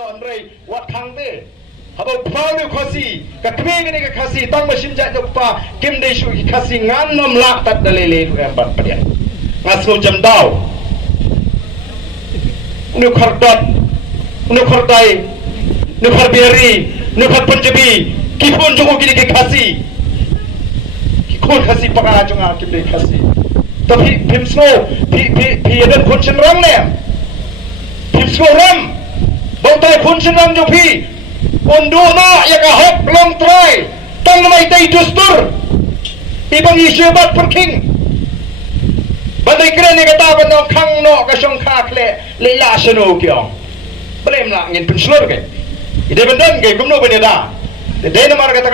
no Andre wat khang te habo phau ni khasi ka kme ni ka khasi tang ma sim ja jok pa kim de shu ki khasi ngan nom lak tat dale le em ban padia ngaso jam daw nu khardot nu khardai nu kharberi nu khar punjabi ki phun jo ki ki khasi ki khon khasi pakara jonga kim de khasi tapi phim snow phi dan phun chen rang ne phim snow ram bau tai phun chen rang jo phi undo na ya ka hok long try tang mai tai dustur ibang isyabat perking bandai keren ni kata bandong khang no ka song kha khle le la sano kyong blem la ngin penslur ke ide bendan ke kumno beneda de na mar kata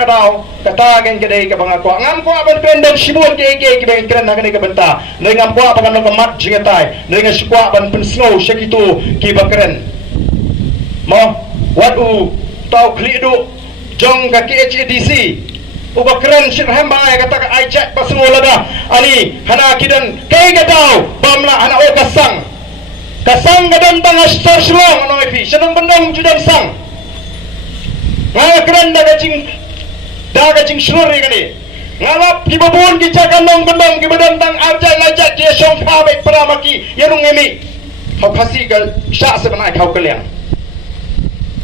kata gen ke dei ka banga ko ngam ko ban pendon sibon ke ben keren na ke benta nei ngam ko apa kan mat jingatai nei ngas ko ban pen snow sekitu ki bakren mo wadu tau klidu jong ka KHDC ubakren sirham ba kata ka ai chat pasngola da ani hana kidan kay gadau bamla hana o kasang gadan bang astar slong ano fi senang bendong judan sang ngala keren da gajing slori kani ngalap ki babun ki cakan nong bendong ki badan bang arjai lajat dia song pha be pramaki yanung emi kau khasi gal sya sebenai kau kaliang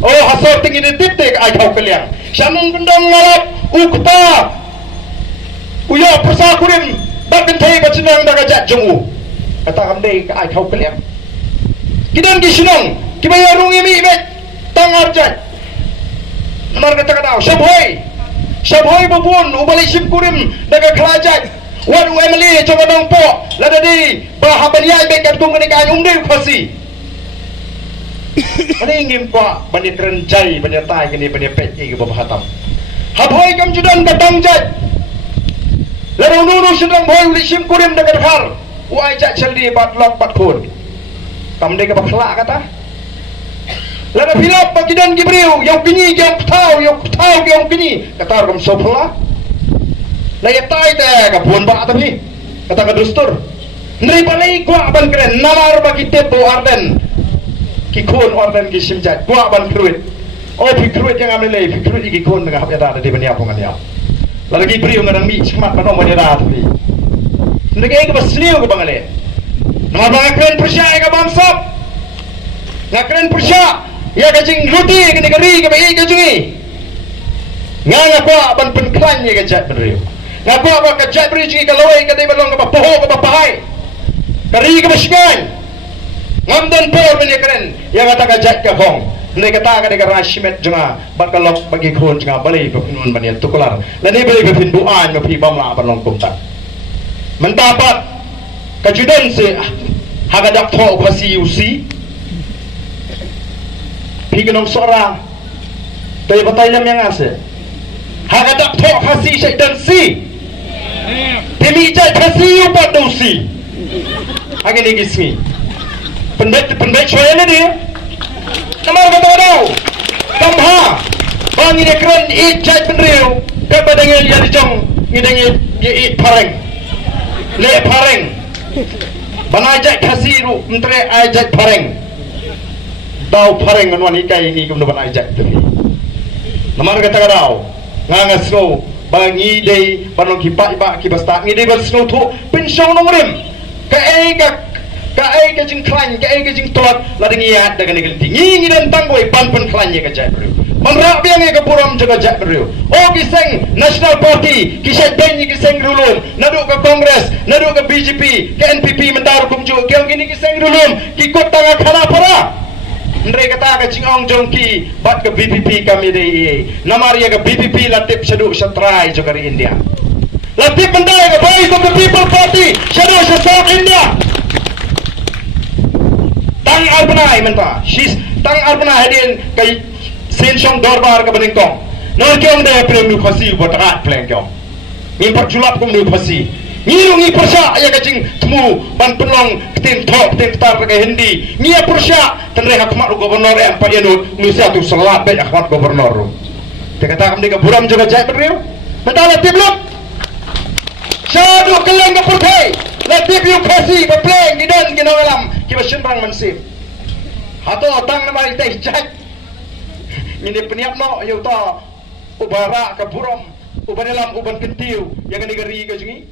oh hasor tinggi di titik ai kau kaliang sanung bendong ngalap ukta uya persakurin bakin thai bacinang daga jat jungu kata kamdei ka ai kau kaliang kidan ki sinong ki bayarung imi bet tang arjat mar kata kadau sabhoi babun ubali sim kurim daga khlajat wan emily coba dong po lada di bahabaniai bet kat tung ni ka umdeu khasi ani ngim kwa bani renjai bani tai kini bani pet ki bahatam habhoi kam judan batang jat lada nunu sedang boy uli sim kurim daga khar wai jat chaldi bat lok bat khun kam de ka bakla kata lada filap bagidan gibriu yang kini yang tau yang kini kata kam sopla la ya tai te ka buon ba tapi kata ka dustur nri balai gua ban keren namar bagi tepo arden ki khon arden ki simjat gua ban kruit oh fikruit yang amle fikruit ki khon nga hap ya da de bani apongan ya la gi briu ngadang mi chmat banom bani da tapi ndege ka basliu ka bangale namar ba keren persya ka bamsap ngakren persya ya kajing ruti kini kari ke bai kajungi nganga kwa ban penklan ye kajat benriu ngaku apa kajat beri jingi kalawai kadai balong ke poho ke bahai kari ke basngan ngamdan por beni keren ya kata kajat ke hong ndai kata kadai ke rashimet junga bat kalok bagi khon junga balai pepinun bani tukular lani balai pepin buan mepi bamla balong kumta mendapat kajudan se hagadak tho khasi usi pigenong seorang dari batayam yang ase hagadak thok khasi syaitan si demi jai khasi upat dosi agak ni gismi penbet choyane dia namar kata dau kamha bang ini keren jai penriu ke badangel ya dijong ngidang ye pareng le pareng banajak khasi ru mentre ajak pareng tau pareng ngan ikai ni kum depan ajak tu namar kata kadau nganga snow bangi dei panong kipak iba kibasta ngi dei ber snow tu pensong nongrim ka ai ka jing klan ka ai ka jing tot la dengi ya daga ni gelti ngi dan tangoi pan klan ye ka jai bru mangra biang ye ka puram jaga jai bru oh kiseng national party kisai denyi kiseng rulum nadu ka kongres nadu ka BJP ka NPP mendar kumju kyang kini kiseng rulum kikot tanga khana para mereka kata ke cingong jongki bat ke BPP kami dei namar ya ke BPP latip seduk setrai juga di India latip bendai ke Voice of the People Party seduk South India tang arbanai menta she's tang arbanai hadin kai sensong dorbar ke beningkong nor kyong de prem nu khasi botak pleng kyong ni perjulap kum nu khasi ngirungi persya ya kacing temu ban penong tim top tim tar ke hindi ngia persya tenre hakmat gubernur yang payanu nusa tu selat be hakmat gubernur te kata kam de buram juga jai berriu mentala tibluk syadu keleng ke purthai la tibyu khasi ke pleng gidan ginawalam ki basin bang mansip hato tang namai tai jai mini peniap no yau ta ubara ka buram uban lam uban kentiu yang negeri ka jungi